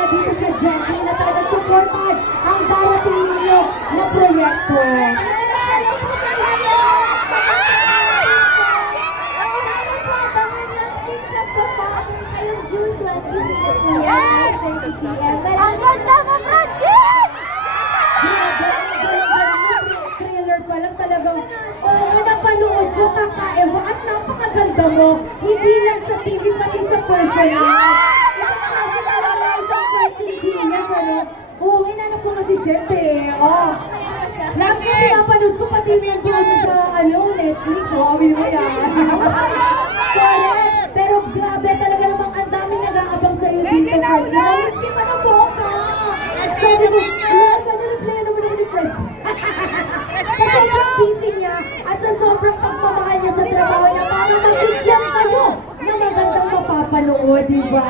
nila dito sa Genki na talaga supportan ang darating ninyo na proyekto. Ang ganda mo, Francine! Trailer pa lang talagang, napanood ko kakaiba at napakaganda mo. Hindi lang sa TV, pati sa personal. Ito kasi talaga isang person genius, ano? Oo, inanap ko kasi set eh. Oh. Last na pinapanood ko pati yung doon sa Netflix. Sabi mo yan. Correct. Pero grabe talaga namang ang daming nag-aabang sa iyo dito, Friends. Namiss kita ng boka. Sabi ko, sana na-play naman ako ni Friends. Sa sobrang busy niya at sa sobrang pagmamahal niya sa trabaho niya para mabigyan kayo na magandang mapapanood, di ba?